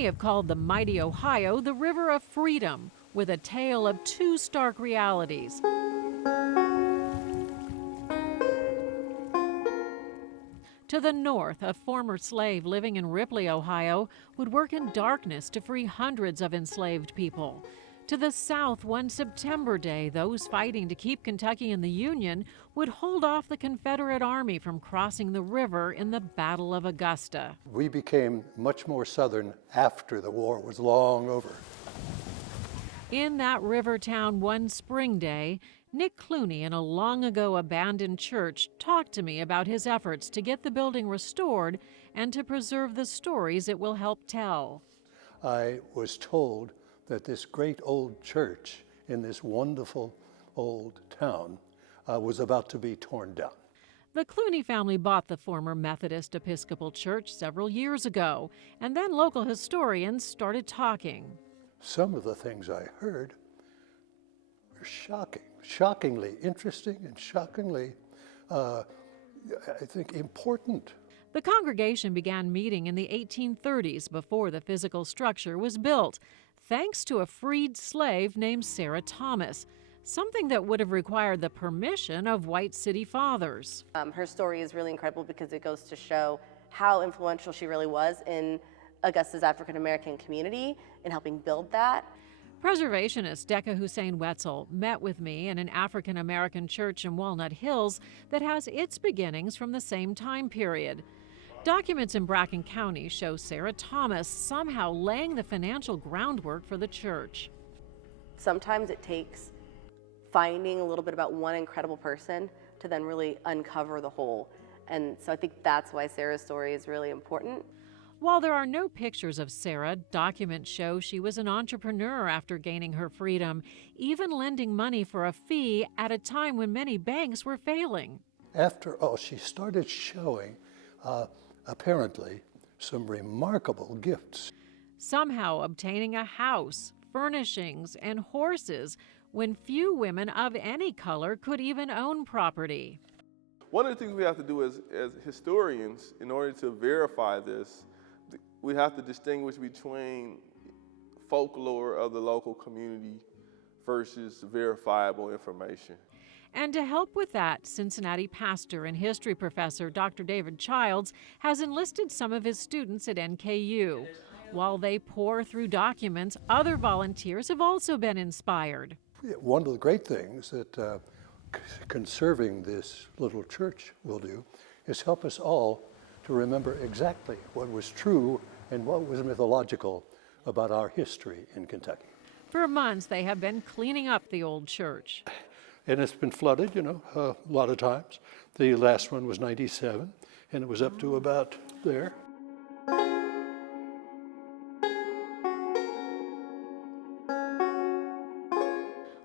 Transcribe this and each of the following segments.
Many have called the mighty Ohio the river of freedom, with a tale of two stark realities. To the north, a former slave living in Ripley, Ohio, would work in darkness to free hundreds of enslaved people. To the south, one September day, those fighting to keep Kentucky in the Union would hold off the Confederate Army from crossing the river in the Battle of Augusta. We became much more southern after the war was long over. In that river town one spring day, Nick Clooney, in a long ago abandoned church, talked to me about his efforts to get the building restored and to preserve the stories it will help tell. I was told that this great old church in this wonderful old town was about to be torn down. The Clooney family bought the former Methodist Episcopal Church several years ago, and then local historians started talking. Some of the things I heard were shockingly interesting and shockingly, I think, important. The congregation began meeting in the 1830s before the physical structure was built, thanks to a freed slave named Sarah Thomas, something that would have required the permission of white city fathers. Her story is really incredible because it goes to show how influential she really was in Augusta's African American community in helping build that. Preservationist Decca Hussein Wetzel met with me in an African American church in Walnut Hills that has its beginnings from the same time period. Documents in Bracken County show Sarah Thomas somehow laying the financial groundwork for the church. Sometimes it takes finding a little bit about one incredible person to then really uncover the whole. And so I think that's why Sarah's story is really important. While there are no pictures of Sarah, documents show she was an entrepreneur after gaining her freedom, even lending money for a fee at a time when many banks were failing. After all, she started showing, apparently, some remarkable gifts. Somehow obtaining a house, furnishings, and horses when few women of any color could even own property. One of the things we have to do as historians, in order to verify this, we have to distinguish between folklore of the local community versus verifiable information. And to help with that, Cincinnati pastor and history professor Dr. David Childs has enlisted some of his students at NKU. While they pore through documents, other volunteers have also been inspired. One of the great things that conserving this little church will do is help us all to remember exactly what was true and what was mythological about our history in Kentucky. For months, they have been cleaning up the old church. And it's been flooded, a lot of times. The last one was 97, and it was up to about there.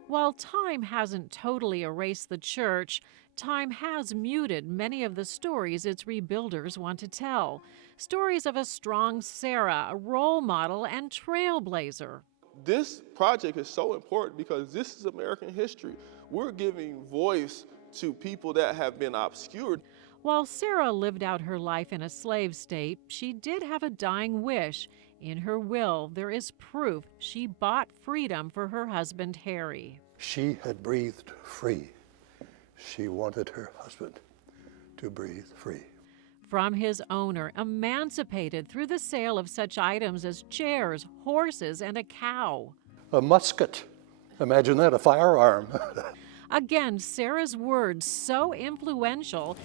While time hasn't totally erased the church, time has muted many of the stories its rebuilders want to tell. Stories of a strong Sarah, a role model and trailblazer. This project is so important because this is American history. We're giving voice to people that have been obscured. While Sarah lived out her life in a slave state, she did have a dying wish. In her will, there is proof she bought freedom for her husband, Harry. She had breathed free. She wanted her husband to breathe free. From his owner, emancipated through the sale of such items as chairs, horses, and a cow. A musket. Imagine that, a firearm. Again, Sarah's words so influential,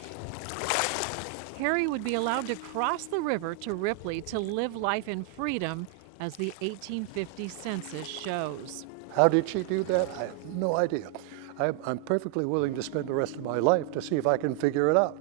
Harry would be allowed to cross the river to Ripley to live life in freedom, as the 1850 census shows. How did she do that? I have no idea. I'm perfectly willing to spend the rest of my life to see if I can figure it out.